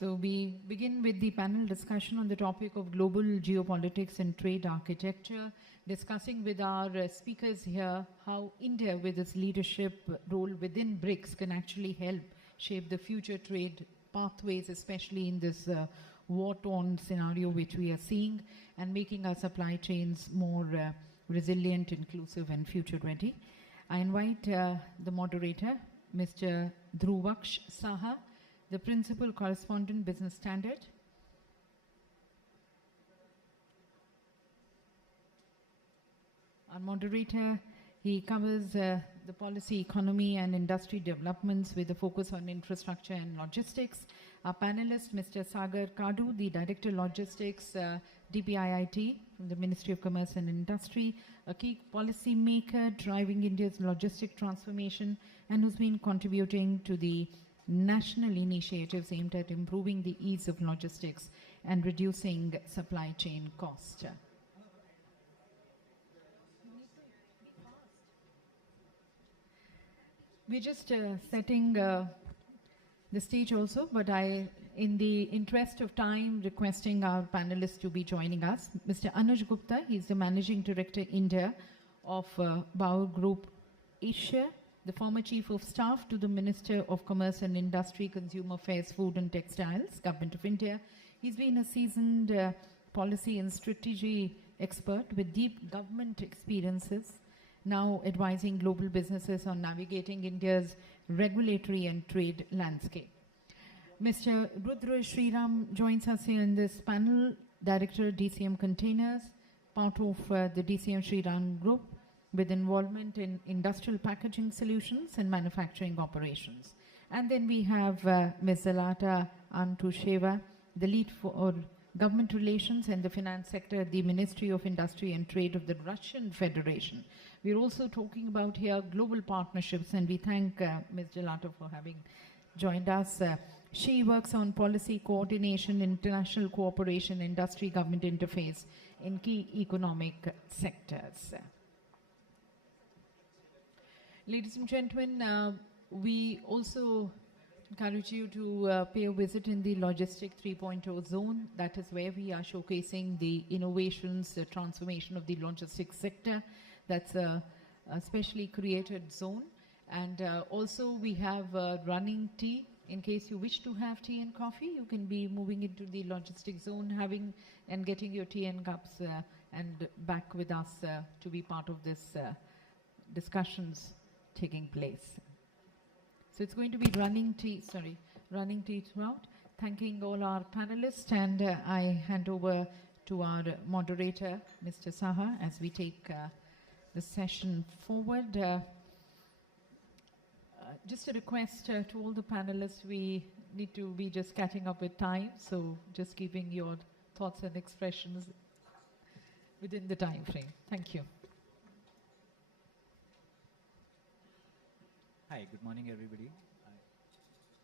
So we begin with the panel discussion on the topic of global geopolitics and trade architecture, discussing with our speakers here how India, with its leadership role within BRICS, can actually help shape the future trade pathways, especially in this war-torn scenario which we are seeing, and making our supply chains more resilient, inclusive, and future-ready. I invite the moderator, Mr. Dhruvaksh Saha, the Principal Correspondent, Business Standard. Our moderator, he covers the policy, economy, and industry developments with a focus on infrastructure and logistics. Our panelist, Mr. Sagar Kadu, the Director Logistics, DPIIT from the Ministry of Commerce and Industry, a key policy maker driving India's logistic transformation and who's been contributing to the national initiatives aimed at improving the ease of logistics and reducing supply chain cost. We're just setting the stage also, but in the interest of time, requesting our panelists to be joining us. Mr. Anuj Gupta, he's the Managing Director, India, of Bauer Group Asia, the former Chief of Staff to the Minister of Commerce and Industry, Consumer Affairs, Food and Textiles, Government of India. He's been a seasoned policy and strategy expert with deep government experiences, now advising global businesses on navigating India's regulatory and trade landscape. Mr. Rudra Sriram joins us here in this panel, Director, DCM Containers, part of the DCM Sriram Group, with involvement in industrial packaging solutions and manufacturing operations. And then we have Ms. Zalata Antusheva, the lead for government relations and the finance sector at the Ministry of Industry and Trade of the Russian Federation. We're also talking about here global partnerships, and we thank Ms. Zalata for having joined us. She works on policy coordination, international cooperation, industry-government interface in key economic sectors. Ladies and gentlemen, we also encourage you to pay a visit in the Logistic 3.0 zone. That is where we are showcasing the innovations, the transformation of the logistics sector. That's a specially created zone. And also we have running tea. In case you wish to have tea and coffee, you can be moving into the logistics zone, having and getting your tea and cups and back with us to be part of this discussions taking place. So it's going to be running tea throughout. Thanking all our panelists, and I hand over to our moderator, Mr. Saha, as we take the session forward. Just a request to all the panelists, we need to be just catching up with time, so just keeping your thoughts and expressions within the time frame. Thank you. Hi, good morning, everybody.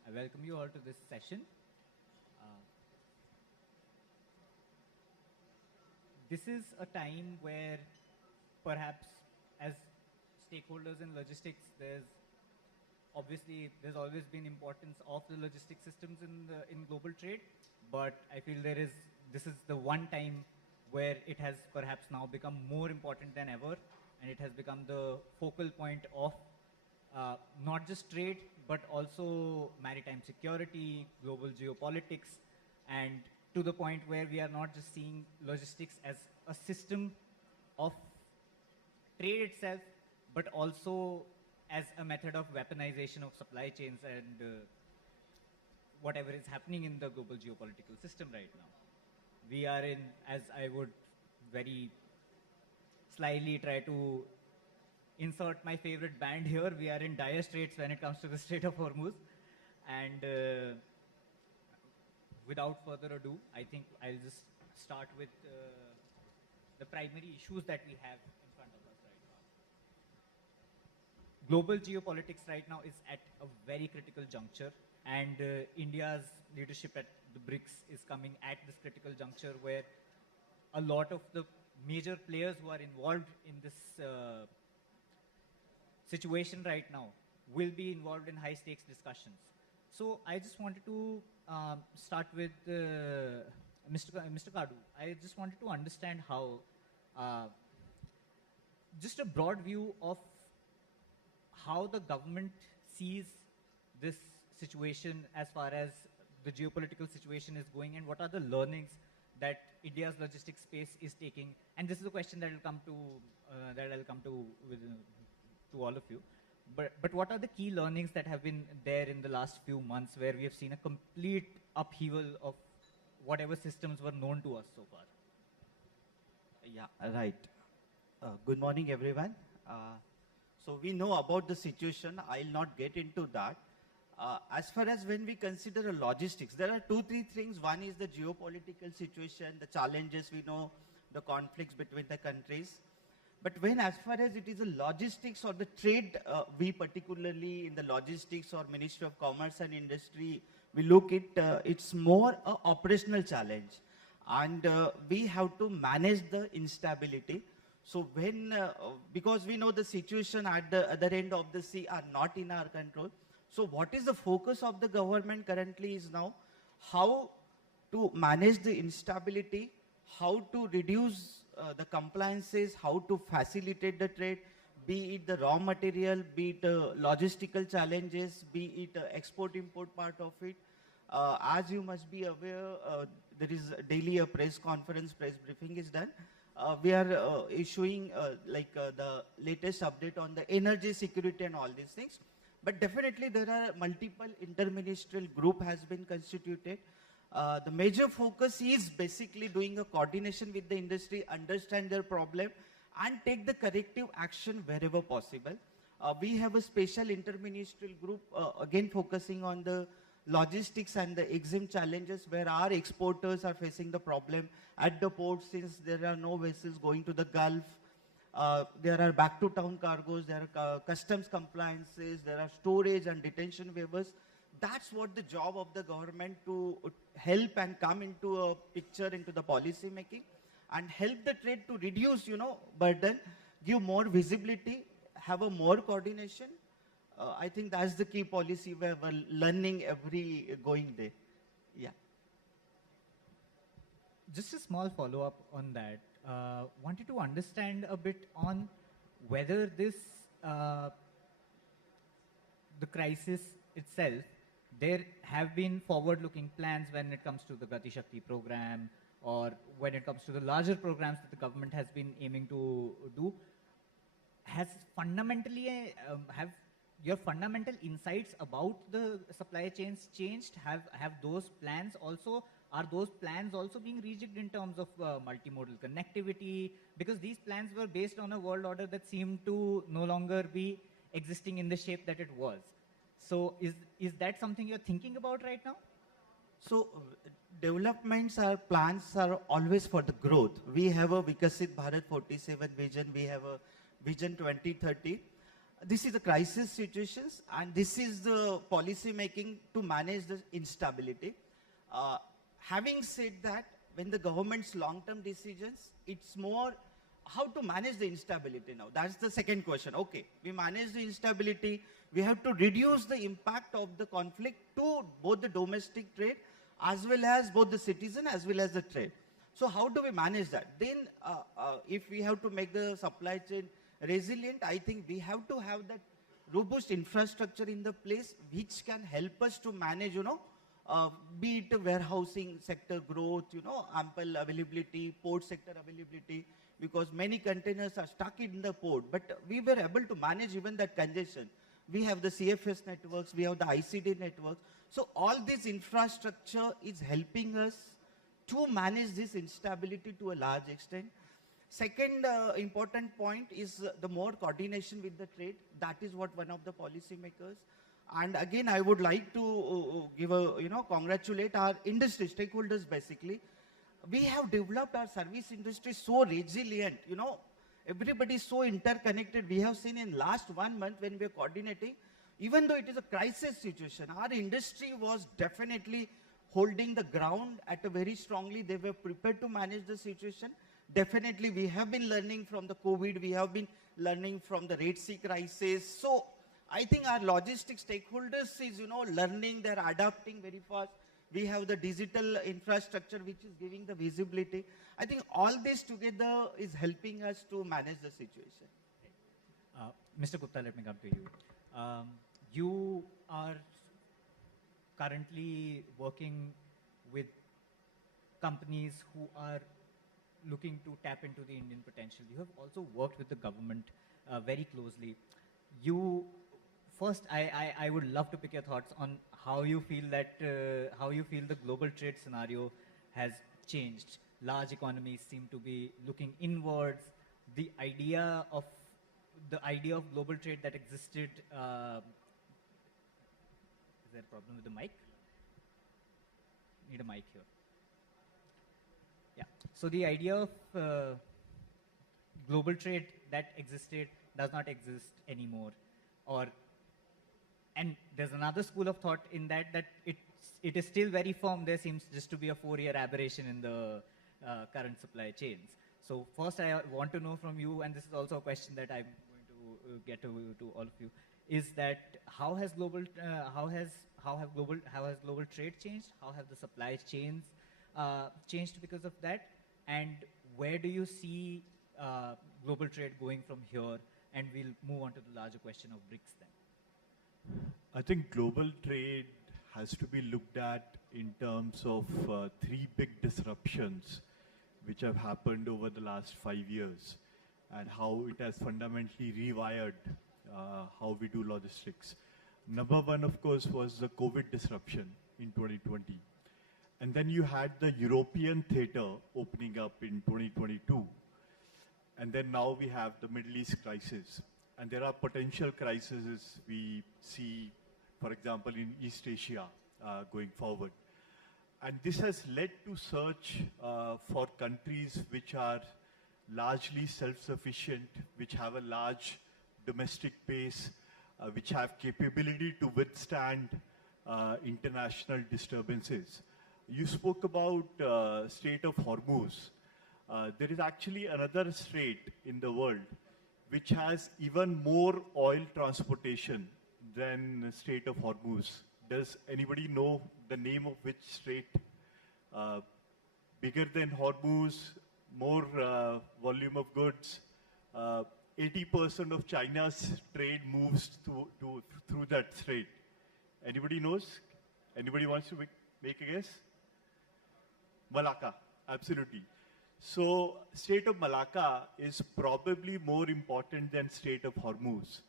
I welcome you all to this session. This is a time where perhaps as stakeholders in logistics, there's always been importance of the logistics systems in global trade, but I feel this is the one time where it has perhaps now become more important than ever, and it has become the focal point of not just trade, but also maritime security, global geopolitics, and to the point where we are not just seeing logistics as a system of trade itself, but also as a method of weaponization of supply chains and whatever is happening in the global geopolitical system right now. We are in, as I would very slyly try to insert my favorite band here, we are in dire straits when it comes to the Strait of Hormuz. And without further ado, I think I'll just start with the primary issues that we have in front of us right now. Global geopolitics right now is at a very critical juncture, and India's leadership at the BRICS is coming at this critical juncture where a lot of the major players who are involved in this situation right now will be involved in high-stakes discussions. So I just wanted to start with Mr. Kadu. I just wanted to understand how, just a broad view of how the government sees this situation as far as the geopolitical situation is going, and what are the learnings that India's logistics space is taking. And this is a question that will come to to all of you. But what are the key learnings that have been there in the last few months, where we have seen a complete upheaval of whatever systems were known to us so far? Yeah, right. Good morning, everyone. So we know about the situation. I'll not get into that. As far as when we consider logistics, there are 2-3 things. One is the geopolitical situation, the challenges we know, the conflicts between the countries. But when as far as it is a logistics or the trade, we particularly in the logistics or Ministry of Commerce and Industry, we look at it's more a operational challenge. And we have to manage the instability. So when, because we know the situation at the other end of the sea are not in our control. So what is the focus of the government currently is now how to manage the instability, how to reduce the compliances, how to facilitate the trade, be it the raw material, be it logistical challenges, be it export-import part of it. As you must be aware, there is daily a press conference, press briefing is done. We are issuing the latest update on the energy security and all these things. But definitely there are multiple interministerial group has been constituted. The major focus is basically doing a coordination with the industry, understand their problem, and take the corrective action wherever possible. We have a special interministerial group, again focusing on the logistics and the EXIM challenges, where our exporters are facing the problem at the port since there are no vessels going to the Gulf. There are back to town cargoes, there are customs compliances, there are storage and detention waivers. That's what the job of the government to help and come into a picture into the policy making and help the trade to reduce, burden, give more visibility, have a more coordination. I think that's the key policy where we're learning every going day. Yeah. Just a small follow-up on that. Wanted to understand a bit on whether this, the crisis itself, there have been forward-looking plans when it comes to the Gati Shakti program, or when it comes to the larger programs that the government has been aiming to do. Has fundamentally, have your fundamental insights about the supply chains changed? Have those plans also, are those plans also being rejigged in terms of multimodal connectivity? Because these plans were based on a world order that seemed to no longer be existing in the shape that it was. So is that something you're thinking about right now? So developments or plans are always for the growth. We have a Vikasit Bharat 47 vision. We have a Vision 2030. This is the crisis situations, and this is the policy making to manage the instability. Having said that, when the government's long-term decisions, it's more how to manage the instability now. That's the second question. Okay, we manage the instability. We have to reduce the impact of the conflict to both the domestic trade as well as both the citizen as well as the trade. So how do we manage that? Then if we have to make the supply chain resilient, I think we have to have that robust infrastructure in the place which can help us to manage, be it warehousing sector growth, ample availability, port sector availability, because many containers are stuck in the port, but we were able to manage even that congestion. We have the CFS networks, we have the ICD networks. So all this infrastructure is helping us to manage this instability to a large extent. Second important point is the more coordination with the trade. That is what one of the policy makers. And again, I would like to give a, congratulate our industry stakeholders basically. We have developed our service industry so resilient, everybody is so interconnected. We have seen in last 1 month when we are coordinating, even though it is a crisis situation, our industry was definitely holding the ground at a very strongly. They were prepared to manage the situation. Definitely, we have been learning from the COVID. We have been learning from the Red Sea crisis. So I think our logistics stakeholders is, learning, they're adapting very fast. We have the digital infrastructure which is giving the visibility. I think all this together is helping us to manage the situation. Mr. Gupta, let me come to you. You are currently working with companies who are looking to tap into the Indian potential. You have also worked with the government very closely. First, I would love to pick your thoughts on how you feel the global trade scenario has changed. Large economies seem to be looking inwards. The idea of global trade that existed. Is there a problem with the mic? Need a mic here. Yeah. So the idea of global trade that existed does not exist anymore, and there's another school of thought in that it is still very firm. There seems just to be a 4-year aberration in the current supply chains. So first, I want to know from you, and this is also a question that I'm going to get to all of you, is that how has global trade changed? How have the supply chains changed because of that? And where do you see global trade going from here? And we'll move on to the larger question of BRICS then. I think global trade has to be looked at in terms of 3 big disruptions which have happened over the last 5 years, and how it has fundamentally rewired how we do logistics. Number one, of course, was the COVID disruption in 2020. And then you had the European theater opening up in 2022. And then now we have the Middle East crisis. And there are potential crises we see, for example, in East Asia going forward. And this has led to search for countries which are largely self-sufficient, which have a large domestic base, which have capability to withstand international disturbances. You spoke about Strait of Hormuz. There is actually another strait in the world which has even more oil transportation than Strait of Hormuz. Does anybody know the name of which strait? Bigger than Hormuz, more volume of goods. 80% of China's trade moves through that strait. Anybody knows? Anybody wants to make a guess? Malacca, absolutely. So Strait of Malacca is probably more important than Strait of Hormuz.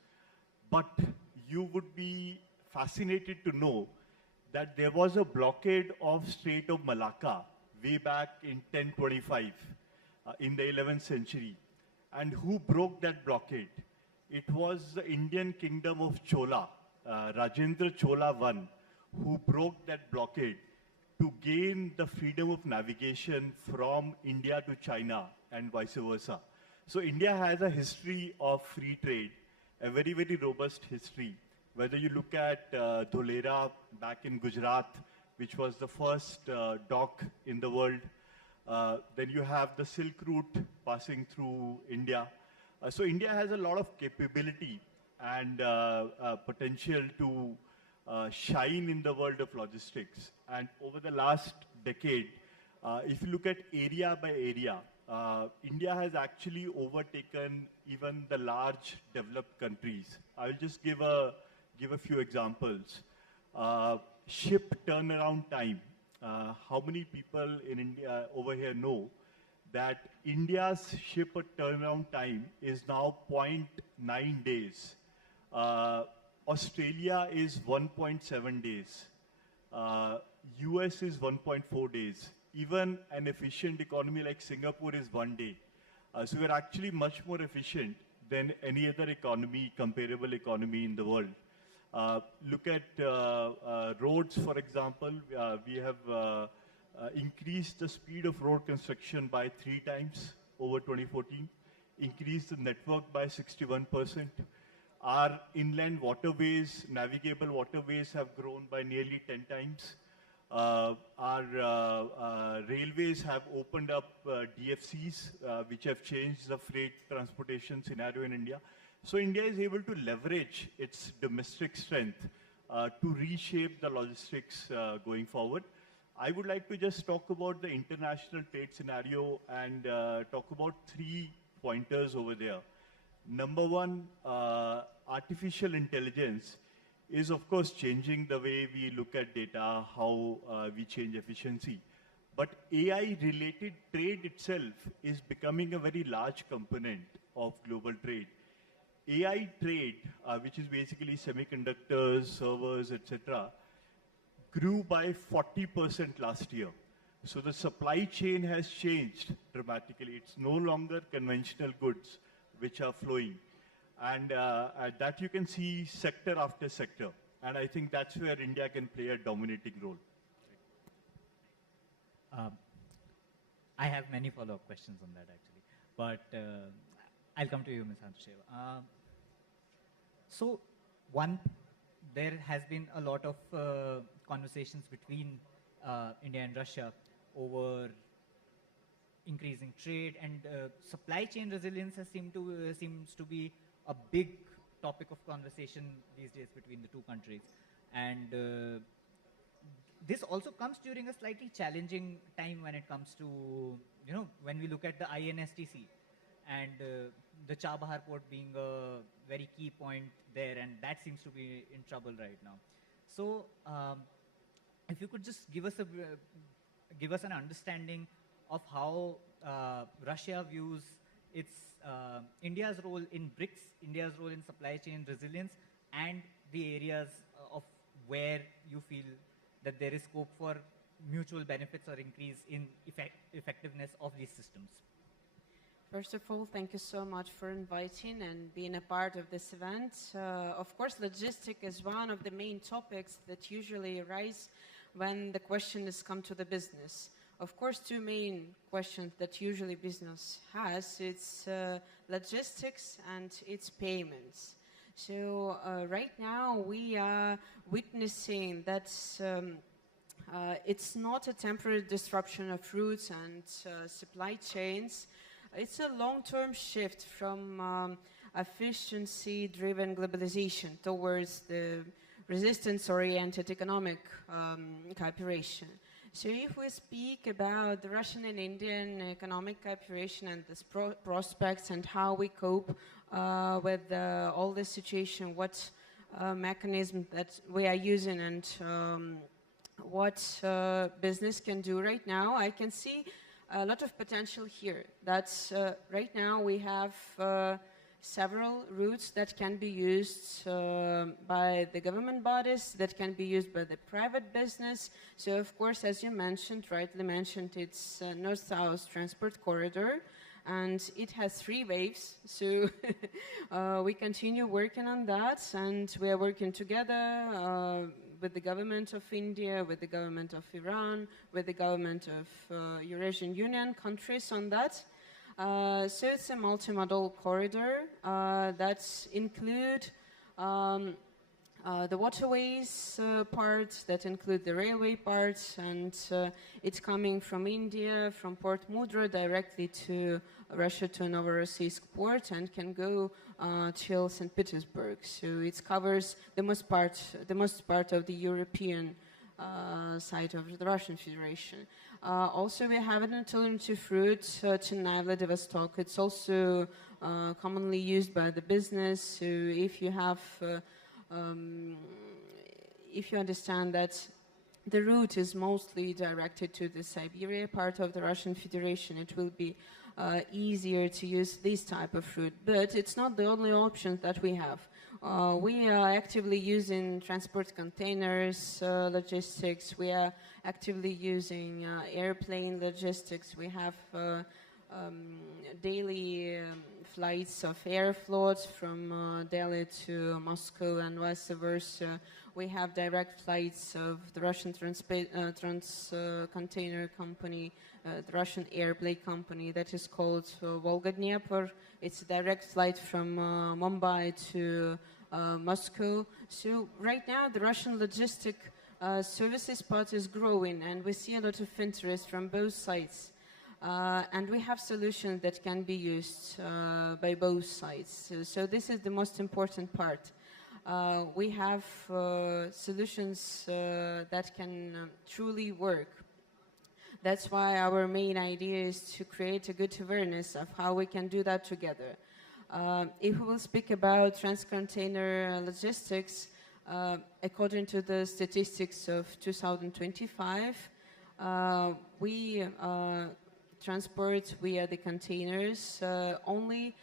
But you would be fascinated to know that there was a blockade of Strait of Malacca way back in 1025, in the 11th century. And who broke that blockade? It was the Indian kingdom of Chola, Rajendra Chola I, who broke that blockade to gain the freedom of navigation from India to China and vice versa. So India has a history of free trade, a very, very robust history. Whether you look at Dholera back in Gujarat, which was the first dock in the world, then you have the Silk Route passing through India. So India has a lot of capability and potential to shine in the world of logistics. And over the last decade, if you look at area by area, India has actually overtaken even the large developed countries. I'll just give a few examples. Ship turnaround time. How many people in India over here know that India's ship turnaround time is now 0.9 days. Australia is 1.7 days. US is 1.4 days. Even an efficient economy like Singapore is 1 day. So we're actually much more efficient than any other economy, comparable economy in the world. Look at roads, for example. We have increased the speed of road construction by 3 times over 2014, increased the network by 61%. Our inland waterways, navigable waterways have grown by nearly 10 times. Our railways have opened up DFCs, which have changed the freight transportation scenario in India. So India is able to leverage its domestic strength to reshape the logistics going forward. I would like to just talk about the international trade scenario and talk about 3 pointers over there. Number one, artificial intelligence is of course changing the way we look at data, how we change efficiency. But AI-related trade itself is becoming a very large component of global trade. AI trade, which is basically semiconductors, servers, etc., grew by 40% last year. So the supply chain has changed dramatically. It's no longer conventional goods which are flowing. And that you can see sector after sector. And I think that's where India can play a dominating role. I have many follow-up questions on that actually, but I'll come to you, Ms. Antusheva. So there has been a lot of conversations between India and Russia over increasing trade, and supply chain resilience has seems to be a big topic of conversation these days between the two countries. And this also comes during a slightly challenging time when it comes to, when we look at the INSTC and the Chabahar port being a very key point there, and that seems to be in trouble right now. So if you could just give us an understanding of how Russia views its India's role in BRICS, India's role in supply chain resilience, and the areas of where you feel that there is scope for mutual benefits or increase in effectiveness of these systems. First of all, thank you so much for inviting and being a part of this event. Of course, logistics is one of the main topics that usually arise when the question has come to the business. Of course, two main questions that usually business has, it's logistics and its payments. So right now we are witnessing that it's not a temporary disruption of routes and supply chains. It's a long-term shift from efficiency-driven globalization towards the resistance-oriented economic cooperation. So if we speak about the Russian and Indian economic cooperation and its prospects and how we cope with all this situation, what mechanism that we are using and what business can do right now, I can see a lot of potential here. That's right now we have several routes that can be used by the government bodies, that can be used by the private business. So of course, as you mentioned, rightly mentioned, it's North-South transport corridor, and it has 3 waves. So we continue working on that, and we are working together with the government of India, with the government of Iran, with the government of Eurasian Union countries on that. So it's a multimodal corridor that include the waterways part, that include the railway part, and it's coming from India, from Port Mudra directly to Russia, to Novorossiysk port, and can go till St. Petersburg. So it covers the most part of the European side of the Russian Federation. Also, we have an alternative route to Vladivostok. It's also commonly used by the business. So if you have, if you understand that the route is mostly directed to the Siberia part of the Russian Federation, it will be easier to use this type of route. But it's not the only option that we have. We are actively using transport containers logistics. We are actively using airplane logistics. We have daily flights of Aeroflot from Delhi to Moscow and vice versa. We have direct flights of the Russian container company, the Russian airplane company that is called Volga-Dnieper. It's a direct flight from Mumbai to Moscow. So right now the Russian logistic services part is growing, and we see a lot of interest from both sides. And we have solutions that can be used by both sides. So this is the most important part. We have solutions that can truly work That's why our main idea is to create a good awareness of how we can do that together. If we will speak about transcontainer logistics, according to the statistics of 2025, we transport via the containers only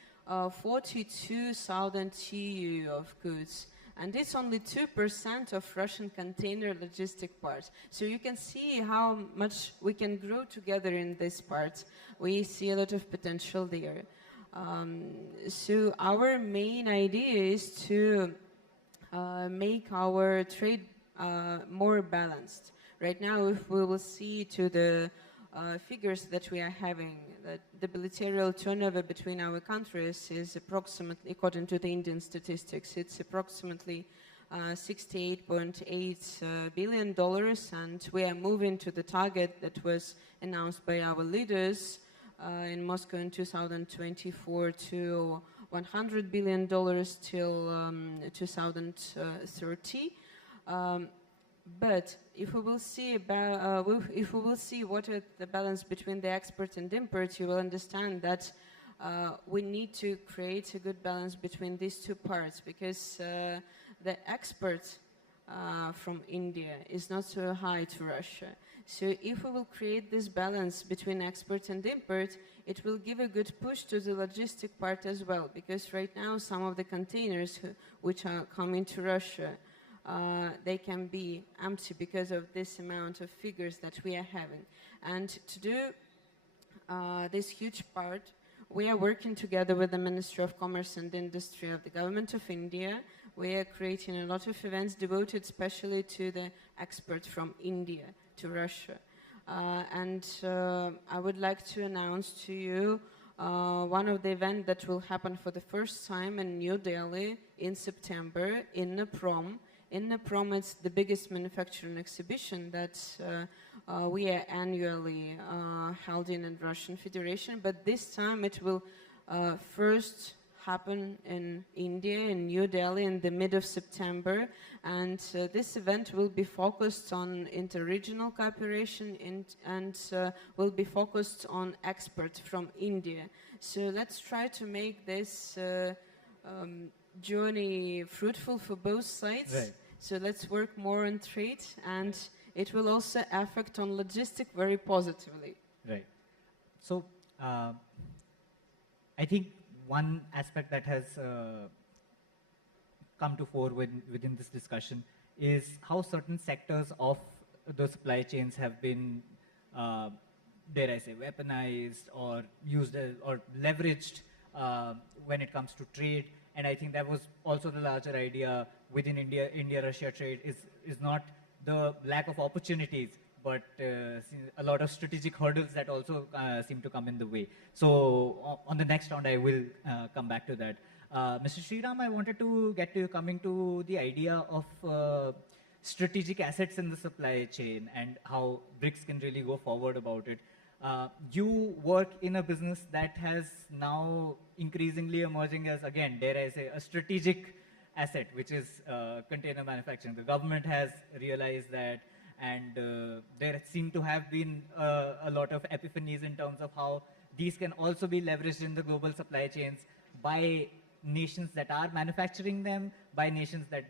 42,000 TEU of goods. And it's only 2% of Russian container logistic part. So you can see how much we can grow together in this part. We see a lot of potential there. So our main idea is to make our trade more balanced. Right now, if we will see to the figures that we are having, that the bilateral turnover between our countries is approximately, according to the Indian statistics, it's approximately $68.8 billion, and we are moving to the target that was announced by our leaders in Moscow in 2024 to $100 billion till 2030. But if we will see what is the balance between the export and import, you will understand that we need to create a good balance between these two parts, because the export from India is not so high to Russia. So if we will create this balance between export and import, it will give a good push to the logistic part as well, because right now some of the containers which are coming to Russia, they can be empty because of this amount of figures that we are having. And to do this huge part, we are working together with the Ministry of Commerce and Industry of the Government of India. We are creating a lot of events devoted especially to the export from India to Russia. And I would like to announce to you one of the events that will happen for the first time in New Delhi in September in Naprom. In Naprom, it's the biggest manufacturing exhibition that we are annually holding in Russian Federation, but this time it will first happen in India, in New Delhi, in the mid of September, and this event will be focused on inter-regional cooperation and will be focused on export from India. So let's try to make this journey fruitful for both sides. Right. So let's work more on trade, and it will also affect on logistics very positively. Right. So I think one aspect that has come to fore within this discussion is how certain sectors of the supply chains have been, dare I say, weaponized or used or leveraged when it comes to trade. And I think that was also the larger idea within India-Russia trade is not the lack of opportunities, but a lot of strategic hurdles that also seem to come in the way. So on the next round, I will come back to that. Mr. Sriram, I wanted to get to you coming to the idea of strategic assets in the supply chain and how BRICS can really go forward about it. You work in a business that has now increasingly emerging as, again, dare I say, a strategic asset, which is container manufacturing. The government has realized that, and there seem to have been a lot of epiphanies in terms of how these can also be leveraged in the global supply chains by nations that are manufacturing them, by nations that,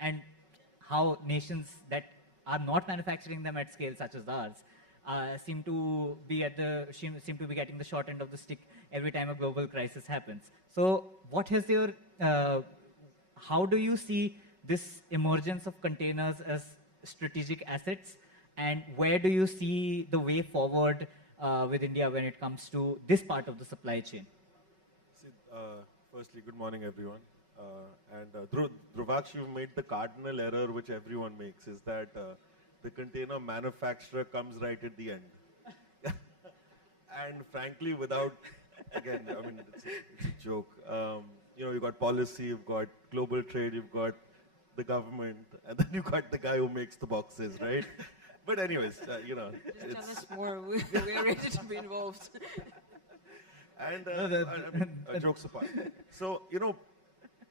and how nations that are not manufacturing them at scale, such as ours, seem to be getting the short end of the stick every time a global crisis happens. So, what is your, how do you see this emergence of containers as strategic assets, and where do you see the way forward with India when it comes to this part of the supply chain? See, firstly, good morning, everyone. Dhruvaksh, you made the cardinal error which everyone makes, is that the container manufacturer comes right at the end. And frankly, without, again, I mean, it's a joke. You know, you've got policy, you've got global trade, you've got the government, and then you've got the guy who makes the boxes, right? But anyways, you know. Just tell us more. We're ready to be involved. And jokes apart. So, you know,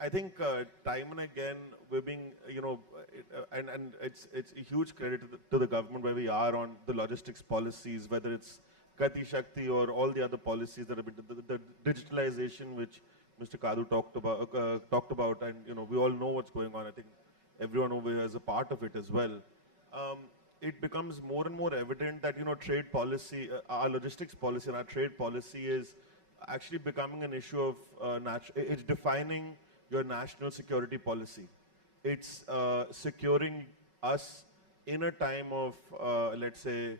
I think time and again we're being, and it's a huge credit to the government where we are on the logistics policies, whether it's Gati Shakti or all the other policies that have been, the digitalization which Mr. Kadu talked about, and we all know what's going on. I think everyone over here is a part of it as well. It becomes more and more evident that trade policy, our logistics policy and our trade policy is actually becoming an issue of it's defining your national security policy. It's securing us in a time of let's say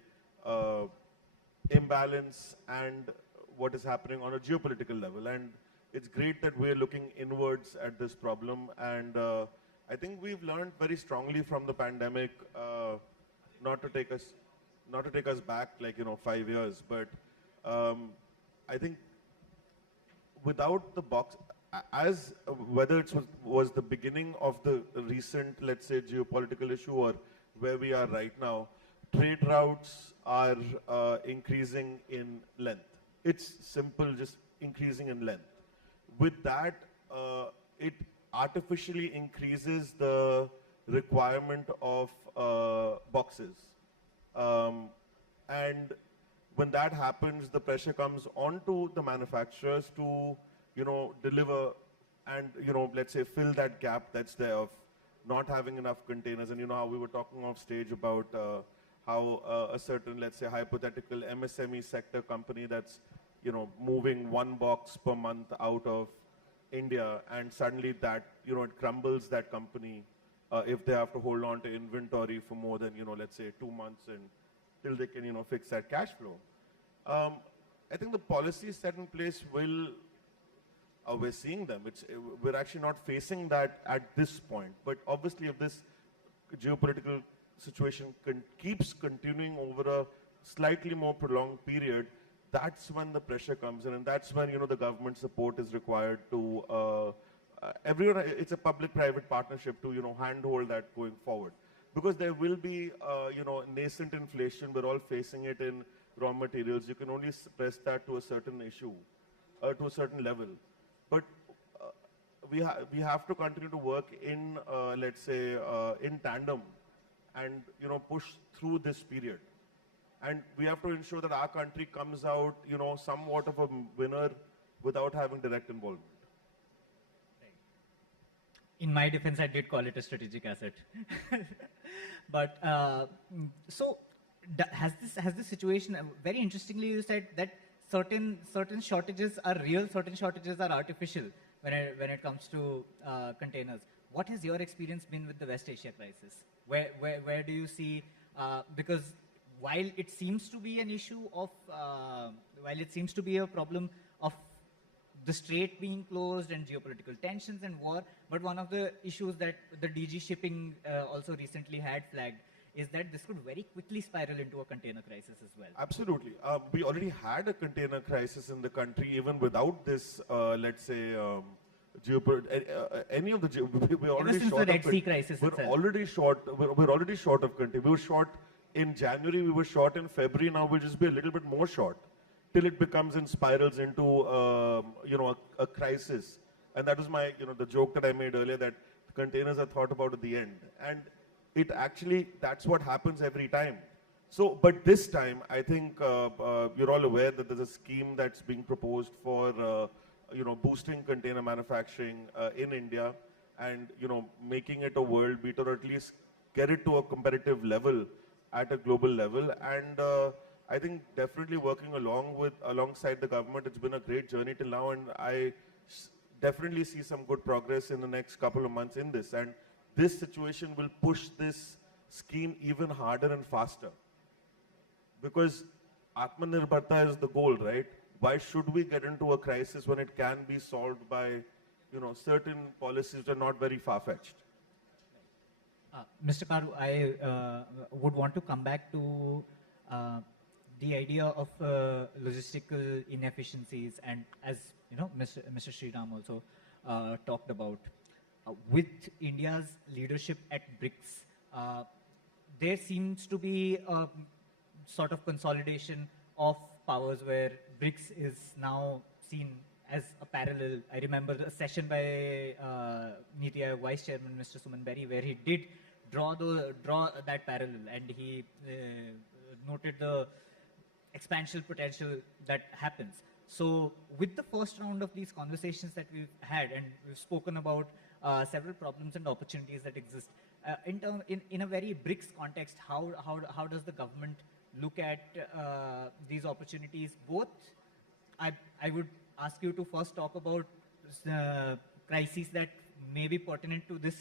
imbalance and what is happening on a geopolitical level. And it's great that we're looking inwards at this problem. And I think we've learned very strongly from the pandemic, not to take us back like 5 years, but I think without the box, as whether it was the beginning of the recent, let's say, geopolitical issue or where we are right now, trade routes are increasing in length. It's simple, just increasing in length. With that, it artificially increases the requirement of boxes. And when that happens, the pressure comes onto the manufacturers to, deliver and, let's say, fill that gap that's there of not having enough containers. And how we were talking off stage about how a certain, let's say, hypothetical MSME sector company that's, moving 1 box per month out of India, and suddenly that, it crumbles that company if they have to hold on to inventory for more than, let's say 2 months and till they can, fix that cash flow. I think the policies set in place will, we're seeing them. We're actually not facing that at this point. But obviously, if this geopolitical situation keeps continuing over a slightly more prolonged period, that's when the pressure comes in, and that's when the government support is required to everyone. It's a public-private partnership to handhold that going forward, because there will be nascent inflation. We're all facing it in raw materials. You can only suppress that to a certain issue, to a certain level. But we have to continue to work in let's say in tandem, and push through this period. And we have to ensure that our country comes out, somewhat of a winner without having direct involvement. In my defense, I did call it a strategic asset. But so has this situation, very interestingly, you said that certain shortages are real, certain shortages are artificial when it comes to containers. What has your experience been with the West Asia crisis? Where do you see, because while it seems to be an issue of, while it seems to be a problem of the strait being closed and geopolitical tensions and war, but one of the issues that the DG shipping also recently had flagged is that this could very quickly spiral into a container crisis as well. Absolutely. We already had a container crisis in the country even without this, let's say, any of the we're already since short the Red of Sea crisis we're itself. already short. We're already short of container. We were short in January. We were short in February. Now we'll just be a little bit more short till it becomes and spirals into a crisis. And that was my the joke that I made earlier, that the containers are thought about at the end, and it actually that's what happens every time. So, but this time I think you're all aware that there's a scheme that's being proposed for boosting container manufacturing in India, and making it a world beat, or at least get it to a competitive level at a global level. And I think definitely working alongside the government, it's been a great journey till now, and I definitely see some good progress in the next couple of months in this. And this situation will push this scheme even harder and faster, because Atmanirbharta is the goal, right? Why should we get into a crisis when it can be solved by certain policies that are not very far-fetched? Mr. Karu, I would want to come back to the idea of logistical inefficiencies, and as Mr. Sriram also talked about, with India's leadership at BRICS, there seems to be a sort of consolidation of powers where BRICS is now seen as a parallel, I remember a session by Niti Aayog Vice Chairman Mr. Suman Berry, where he did draw that parallel, and he noted the expansion potential that happens. So with the first round of these conversations that we've had, and we've spoken about several problems and opportunities that exist, in a very BRICS context, how does the government look at these opportunities? Both, I would ask you to first talk about crises that may be pertinent to this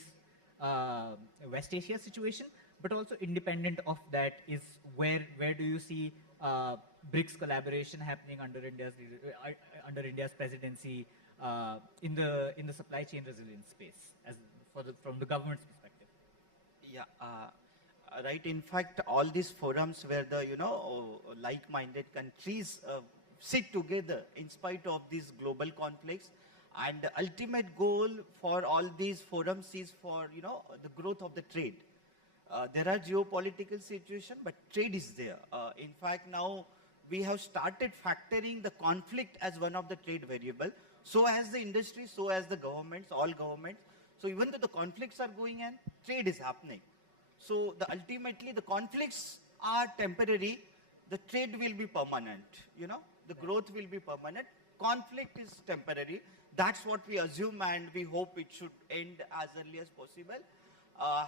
West Asia situation, but also independent of that is where do you see BRICS collaboration happening under India's presidency in the supply chain resilience space, from the government's perspective? Yeah, right. In fact, all these forums where the like-minded countries sit together in spite of these global conflicts, and the ultimate goal for all these forums is for the growth of the trade. There are geopolitical situations, but trade is there. In fact, now we have started factoring the conflict as one of the trade variable. So as the industry, so as the governments, all governments. So even though the conflicts are going on, trade is happening. So ultimately the conflicts are temporary. The trade will be permanent. The growth will be permanent. Conflict is temporary. That's what we assume, and we hope it should end as early as possible.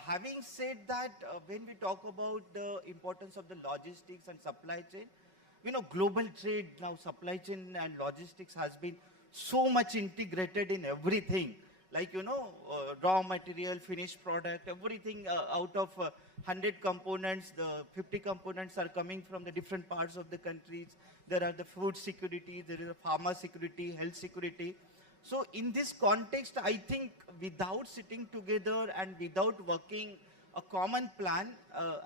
Having said that, when we talk about the importance of the logistics and supply chain, global trade now, supply chain and logistics has been so much integrated in everything. Like, raw material, finished product, everything out of 100 components, the 50 components are coming from the different parts of the countries. There are the food security, there is a pharma security, health security. So in this context, I think without sitting together and without working a common plan,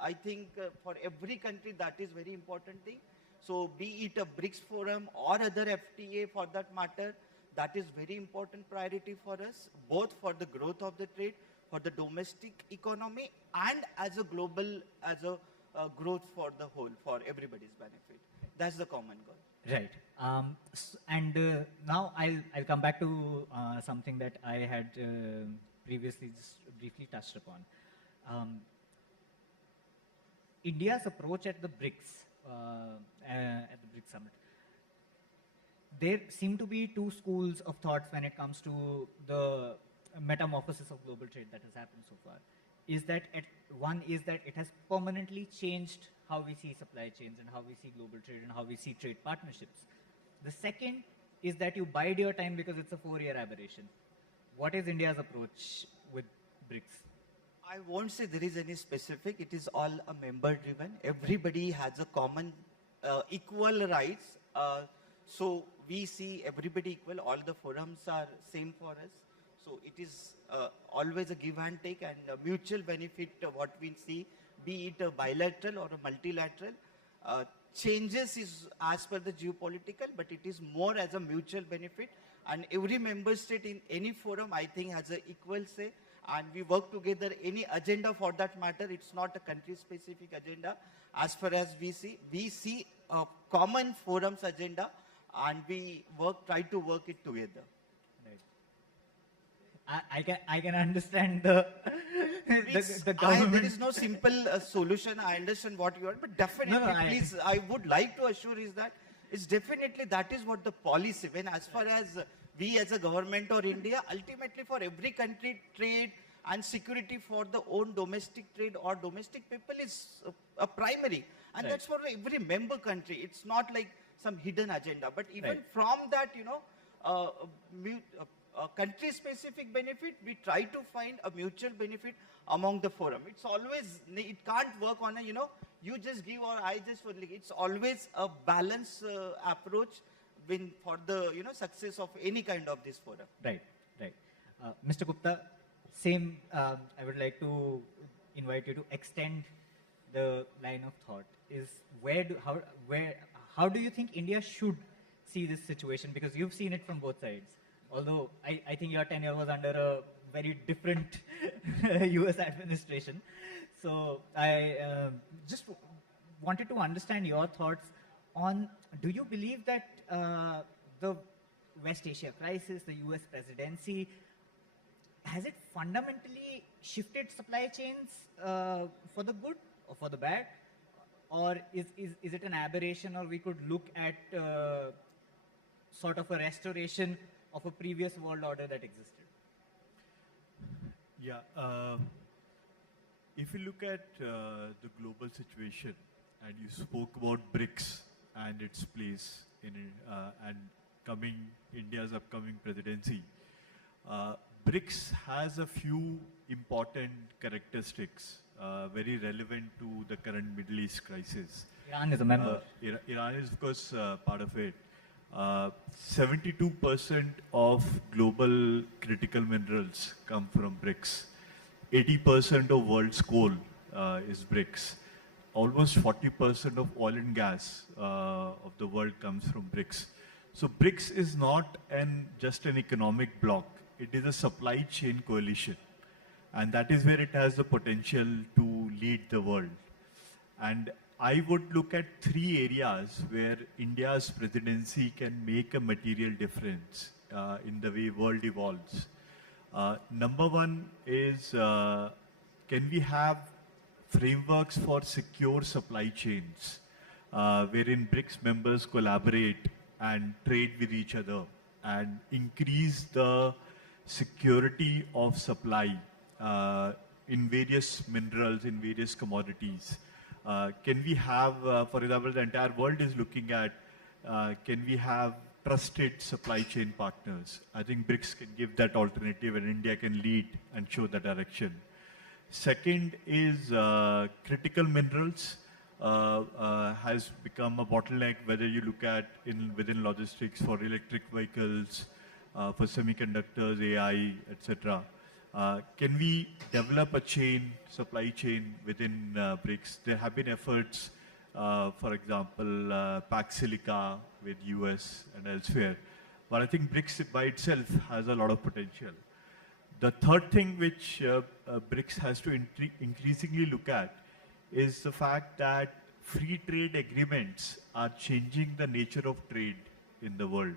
I think for every country that is very important thing. So be it a BRICS forum or other FTA for that matter, that is very important priority for us, both for the growth of the trade, for the domestic economy, and as a global, as a growth for the whole, for everybody's benefit. That's the common goal. Right. Now I'll come back to something that I had previously just briefly touched upon. India's approach at the BRICS summit. There seem to be two schools of thoughts when it comes to the metamorphosis of global trade that has happened so far. One is that it has permanently changed how we see supply chains and how we see global trade and how we see trade partnerships. The second is that you bide your time because it's a 4-year aberration. What is India's approach with BRICS? I won't say there is any specific. It is all a member-driven. Everybody has a common, equal rights. So we see everybody equal. All the forums are same for us. So it is always a give and take and a mutual benefit. What we see, be it a bilateral or a multilateral, changes is as per the geopolitical, but it is more as a mutual benefit. And every member state in any forum, I think, has an equal say. And we work together. Any agenda for that matter, it's not a country-specific agenda. As far as we see a common forums agenda, and we try to work it together. Right. I can understand the government. There is no simple solution. I understand what you want, but definitely, I would like to assure is that it's definitely that is what the policy. When as far as we as a government or India, ultimately for every country, trade and security for the own domestic trade or domestic people is a primary. And that's for every member country. It's not like some hidden agenda. But even from that, country-specific benefit, we try to find a mutual benefit among the forum. It's always, it can't work on a, you just give or I just, it's always a balanced approach for the, success of any kind of this forum. Right. Mr. Gupta, same, I would like to invite you to extend the line of thought. Is how do you think India should see this situation? Because you've seen it from both sides. Although I think your tenure was under a very different US administration. So I just wanted to understand your thoughts on, do you believe that the West Asia crisis, the US presidency, has it fundamentally shifted supply chains for the good or for the bad? Or is it an aberration, or we could look at sort of a restoration of a previous world order that existed? Yeah. If you look at the global situation, and you spoke about BRICS and its place in and India's upcoming presidency, BRICS has a few important characteristics very relevant to the current Middle East crisis. Iran is a member. Iran is, of course, part of it. 72% of global critical minerals come from BRICS. 80% of world's coal is BRICS. Almost 40% of oil and gas of the world comes from BRICS. So BRICS is not just an economic bloc. It is a supply chain coalition. And that is where it has the potential to lead the world. And I would look at 3 areas where India's presidency can make a material difference in the way world evolves. Number one is, can we have frameworks for secure supply chains, wherein BRICS members collaborate and trade with each other and increase the security of supply in various minerals, in various commodities. Can we have, for example, the entire world is looking at, can we have trusted supply chain partners? I think BRICS can give that alternative, and India can lead and show the direction. Second is critical minerals has become a bottleneck, whether you look at within logistics for electric vehicles, for semiconductors, AI, etc. Can we develop a supply chain within BRICS? There have been efforts, for example, pack silica with US and elsewhere. But I think BRICS by itself has a lot of potential. The third thing which BRICS has to increasingly look at is the fact that free trade agreements are changing the nature of trade in the world.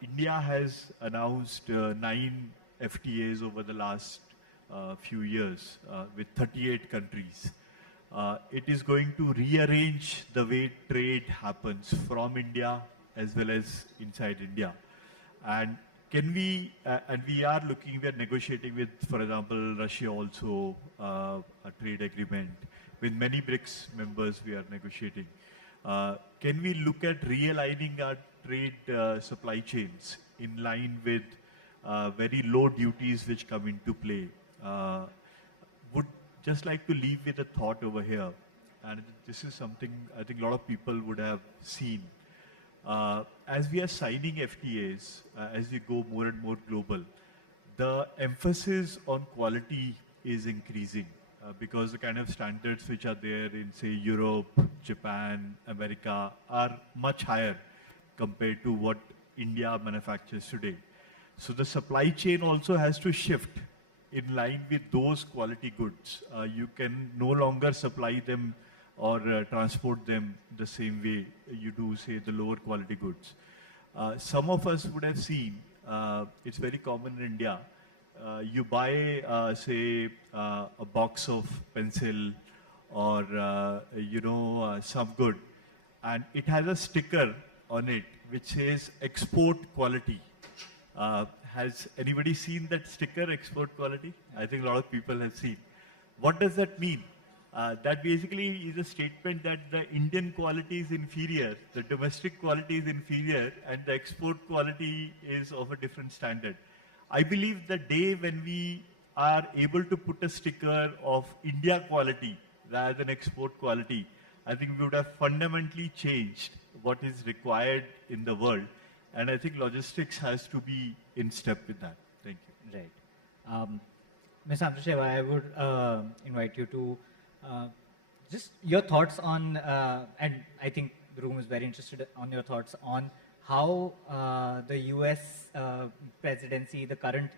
India has announced 9 FTAs over the last few years with 38 countries. It is going to rearrange the way trade happens from India as well as inside India. And can we, we are negotiating with, for example, Russia also a trade agreement. With many BRICS members we are negotiating. Can we look at realigning our trade supply chains in line with very low duties which come into play? Would just like to leave with a thought over here, and this is something I think a lot of people would have seen. As we are signing FTAs, as we go more and more global, the emphasis on quality is increasing because the kind of standards which are there in, say, Europe, Japan, America are much higher compared to what India manufactures today. So the supply chain also has to shift in line with those quality goods. You can no longer supply them or transport them the same way you do, say, the lower quality goods. Some of us would have seen, it's very common in India, you buy, say, a box of pencil or, some good, and it has a sticker on it which says export quality. Has anybody seen that sticker, export quality? I think a lot of people have seen. What does that mean? That basically is a statement that the Indian quality is inferior, the domestic quality is inferior, and the export quality is of a different standard. I believe the day when we are able to put a sticker of India quality rather than export quality, I think we would have fundamentally changed what is required in the world. And I think logistics has to be in step with that. Thank you. Right. Ms. Amrasheva, I would invite you to just your thoughts on, and I think the room is very interested on your thoughts on how the US presidency, the current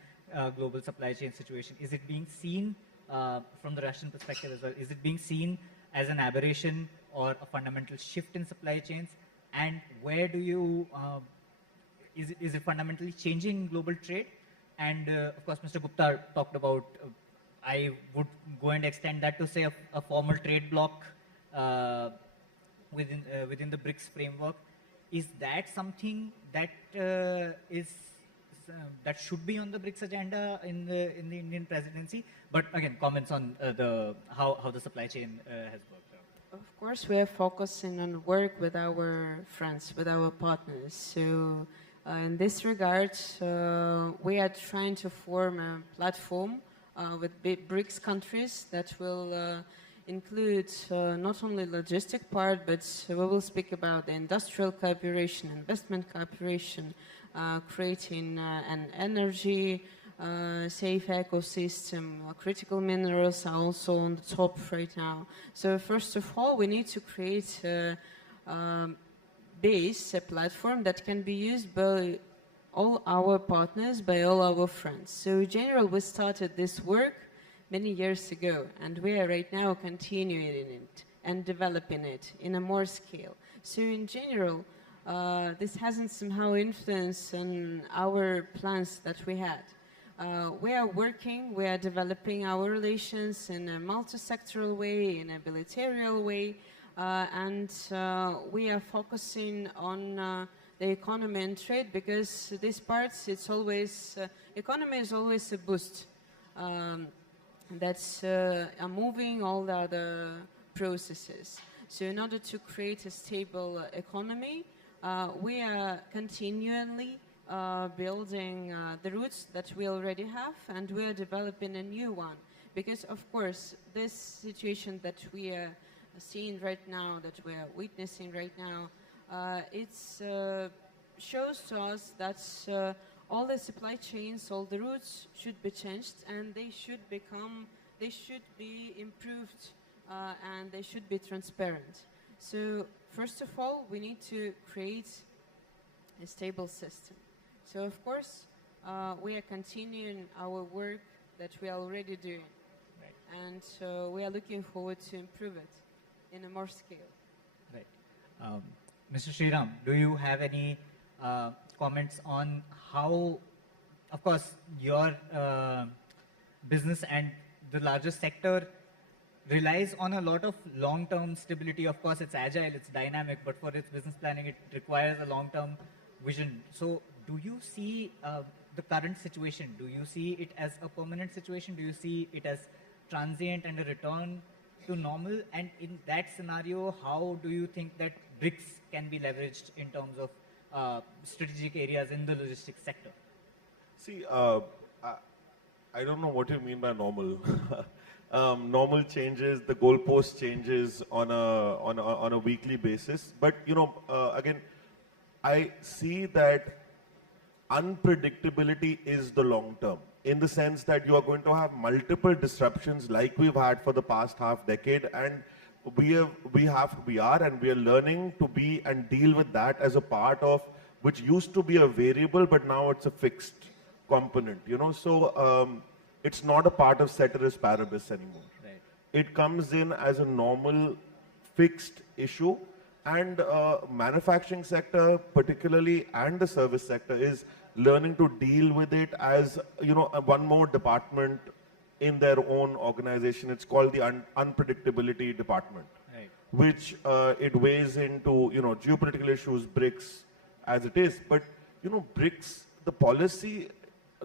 global supply chain situation, is it being seen from the Russian perspective as well? Is it being seen as an aberration or a fundamental shift in supply chains? And where do you, is it fundamentally changing global trade? And of course, Mr. Gupta talked about, I would go and extend that to say a formal trade bloc within the BRICS framework. Is that something that that should be on the BRICS agenda in the Indian presidency? But again, comments on how the supply chain has worked out. Of course, we are focusing on work with our friends, with our partners. So in this regard, we are trying to form a platform with BRICS countries that will include not only logistic part, but we will speak about the industrial cooperation, investment cooperation, creating an energy safe ecosystem. Critical minerals are also on the top right now. So first of all, we need to create a platform that can be used by all our partners, by all our friends. So in general, we started this work many years ago, and we are right now continuing it and developing it in a more scale. So in general, this hasn't somehow influenced on our plans that we had. We are working, we are developing our relations in a multi-sectoral way, in a bilateral way, and we are focusing on the economy and trade, because these parts, it's always, economy is always a boost. That's moving all the other processes. So in order to create a stable economy, we are continually building the roots that we already have, and we are developing a new one. Because of course, this situation that we are seeing right now, that we are witnessing right now, it shows to us that all the supply chains, all the routes should be changed, and they should be improved, and they should be transparent. So first of all, we need to create a stable system. So of course, we are continuing our work that we are already doing. Right. And we are looking forward to improve it in a more scale. Right. Mr. Sriram, do you have any comments on how, of course, your business and the largest sector relies on a lot of long-term stability. Of course, it's agile, it's dynamic, but for its business planning, it requires a long-term vision. So do you see the current situation, do you see it as a permanent situation? Do you see it as transient and a return to normal? And in that scenario, how do you think that BRICS can be leveraged in terms of strategic areas in the logistics sector? See, I don't know what you mean by normal. Normal changes, the goalpost changes on a weekly basis. But you know, again, I see that unpredictability is the long term, in the sense that you are going to have multiple disruptions like we've had for the past half decade, and we are learning to be and deal with that as a part of which used to be a variable, but now it's a fixed component. You know, so it's not a part of ceteris paribus anymore. Right. It comes in as a normal fixed issue, and manufacturing sector particularly and the service sector is learning to deal with it as, you know, one more department in their own organization. It's called the unpredictability department, right, which it weighs into, you know, geopolitical issues, BRICS as it is. But, you know, BRICS, the policy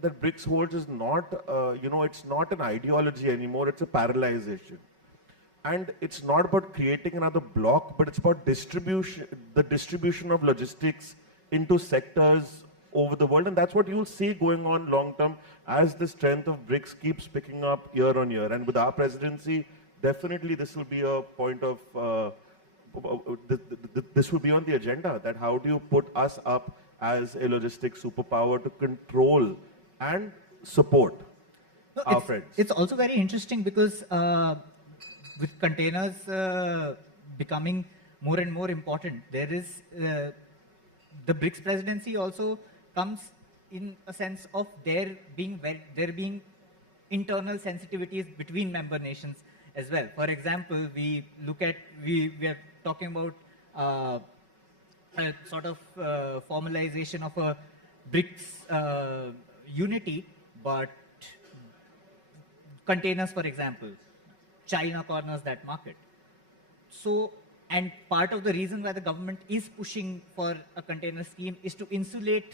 that BRICS holds is not, you know, it's not an ideology anymore, it's a parallelization. And it's not about creating another block, but it's about distribution, the distribution of logistics into sectors over the world. And that's what you'll see going on long term as the strength of BRICS keeps picking up year on year. And with our presidency, definitely this will be a point of, this will be on the agenda, that how do you put us up as a logistics superpower to control and support our friends. It's also very interesting because with containers becoming more and more important, there is the BRICS presidency also comes in a sense of there being internal sensitivities between member nations as well. For example, we are talking about a sort of formalization of a BRICS unity, but containers, for example, China corners that market. So, and part of the reason why the government is pushing for a container scheme is to insulate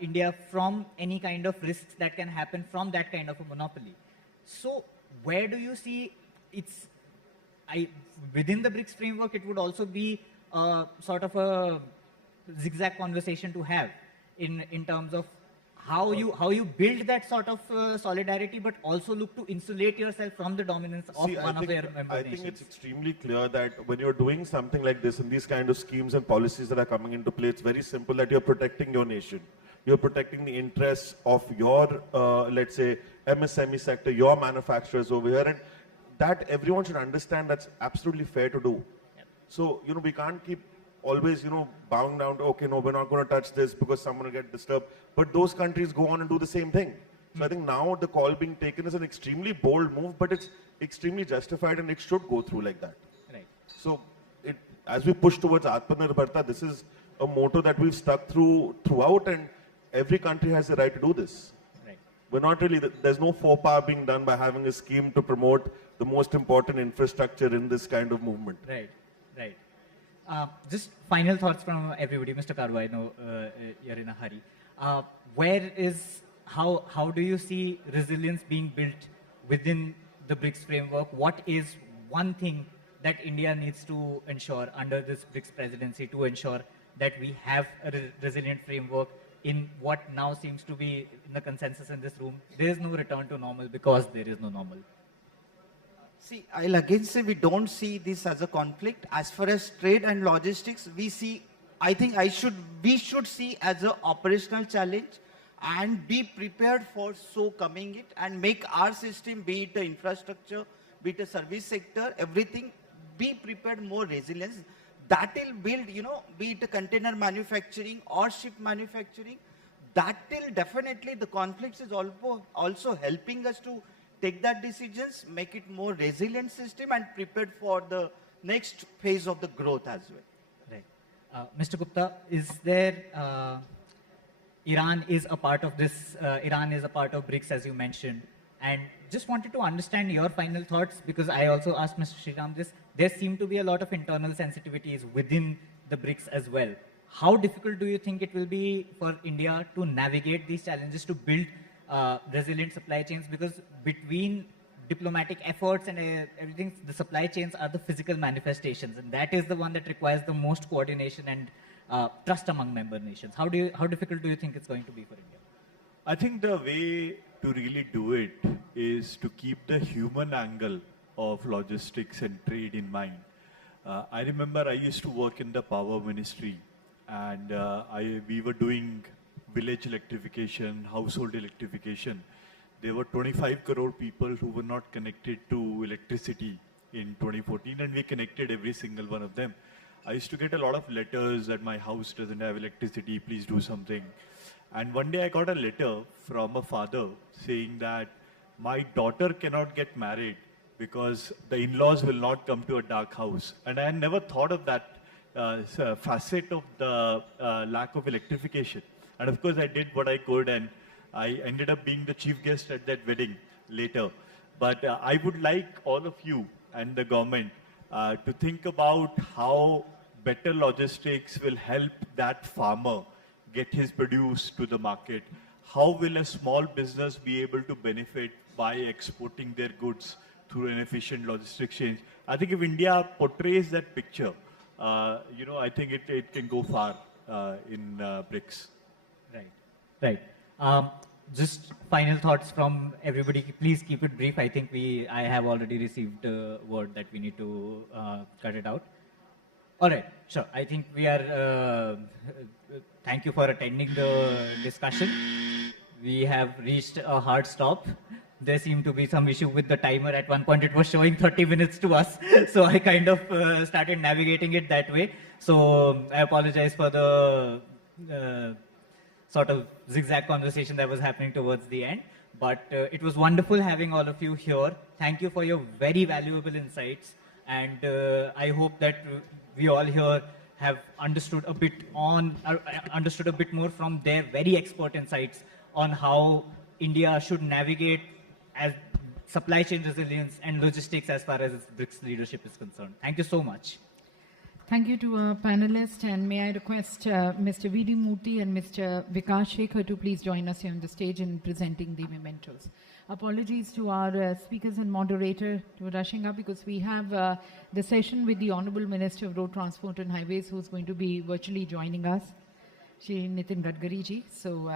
India from any kind of risks that can happen from that kind of a monopoly. So, where do you see it's, within the BRICS framework, it would also be sort of a zigzag conversation to have in terms of how you build that sort of solidarity, but also look to insulate yourself from the dominance of one of your member nations. I think it's extremely clear that when you're doing something like this, and these kind of schemes and policies that are coming into play, it's very simple that you're protecting your nation. You're protecting the interests of your, let's say, MSME sector, your manufacturers over here, and that everyone should understand that's absolutely fair to do. Yep. So, we can't keep always, bowing down to, okay, no, we're not going to touch this because someone will get disturbed. But those countries go on and do the same thing. So I think now the call being taken is an extremely bold move, but it's extremely justified and it should go through like that. Right. So as we push towards Atmanirbharta, this is a motto that we've stuck throughout, and every country has the right to do this. Right. We're not really, there's no faux pas being done by having a scheme to promote the most important infrastructure in this kind of movement. Right, right. Just final thoughts from everybody. Mr. Karu, I know you're in a hurry. How do you see resilience being built within the BRICS framework? What is one thing that India needs to ensure under this BRICS presidency to ensure that we have a resilient framework in what now seems to be in the consensus in this room? There is no return to normal because there is no normal. See, I'll again say we don't see this as a conflict. As far as trade and logistics, we see, we should see as an operational challenge and be prepared for so coming it and make our system, be it the infrastructure, be it a service sector, everything, be prepared more resilience. That will build, be it a container manufacturing or ship manufacturing, that will definitely, the conflicts is also helping us to take that decisions, make it more resilient system and prepared for the next phase of the growth as well. Right. Mr. Gupta, is there, Iran is a part of this, Iran is a part of BRICS as you mentioned, and just wanted to understand your final thoughts because I also asked Mr. Sriram this, there seem to be a lot of internal sensitivities within the BRICS as well. How difficult do you think it will be for India to navigate these challenges to build resilient supply chains, because between diplomatic efforts and everything, the supply chains are the physical manifestations, and that is the one that requires the most coordination and trust among member nations. How difficult do you think it's going to be for India? I think the way to really do it is to keep the human angle of logistics and trade in mind. I remember I used to work in the power ministry, and we were doing village electrification, household electrification. There were 25 crore people who were not connected to electricity in 2014, and we connected every single one of them. I used to get a lot of letters that my house doesn't have electricity, please do something. And one day I got a letter from a father saying that my daughter cannot get married because the in-laws will not come to a dark house. And I had never thought of that facet of the lack of electrification. And of course, I did what I could, and I ended up being the chief guest at that wedding later. But I would like all of you and the government to think about how better logistics will help that farmer get his produce to the market. How will a small business be able to benefit by exporting their goods through an efficient logistics chain? I think if India portrays that picture, I think it can go far in BRICS. Right. Just final thoughts from everybody. Please keep it brief. I think I have already received word that we need to cut it out. All right, sure. I think we are, thank you for attending the discussion. We have reached a hard stop. There seemed to be some issue with the timer. At one point it was showing 30 minutes to us. So I kind of started navigating it that way. So I apologize for the sort of zigzag conversation that was happening towards the end. But it was wonderful having all of you here. Thank you for your very valuable insights. And I hope that we all here have understood a bit more from their very expert insights on how India should navigate as supply chain resilience and logistics as far as its BRICS leadership is concerned. Thank you so much. Thank you to our panelists, and may I request Mr. V.D. Murthy and Mr. Vikas Shekhar to please join us here on the stage in presenting the mementos. Apologies to our speakers and moderator for rushing up, because we have the session with the Honorable Minister of Road Transport and Highways, who's going to be virtually joining us, Shri Nitin Gadkari ji. So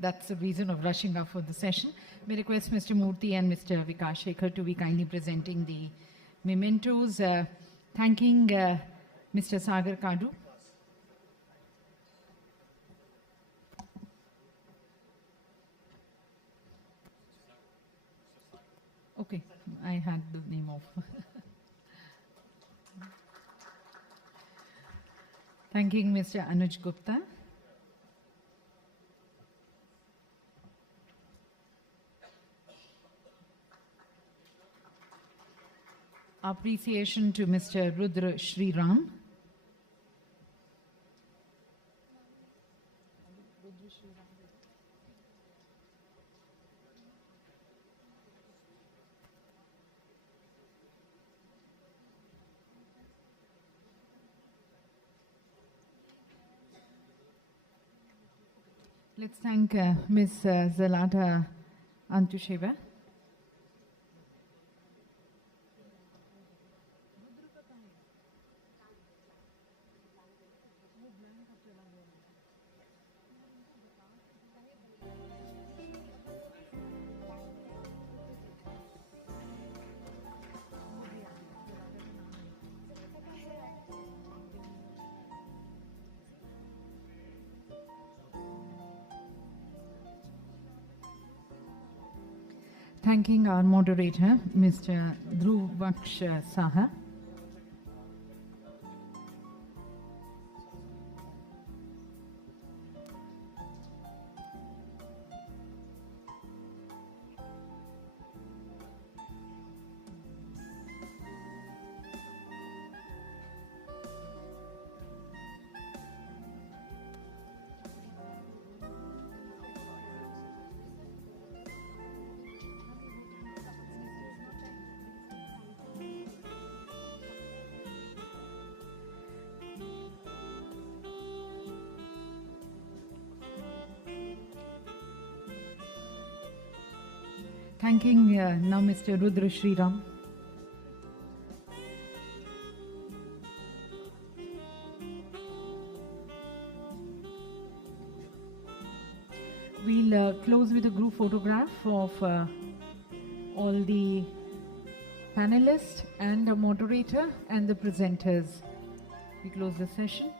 that's the reason of rushing up for the session. May I request Mr. Murthy and Mr. Vikas Shekhar to be kindly presenting the mementos. Thanking Mr. Sagar Kadu. Okay, I had the name of. Thanking Mr. Anuj Gupta. Appreciation to Mr. Rudra Sriram. Let's thank Ms. Zalata Antusheva. Thanking our moderator, Mr. Dhruv Vaksh Saha. Thanking now Mr. Rudra Sriram. We'll close with a group photograph of all the panelists and the moderator and the presenters. We close the session.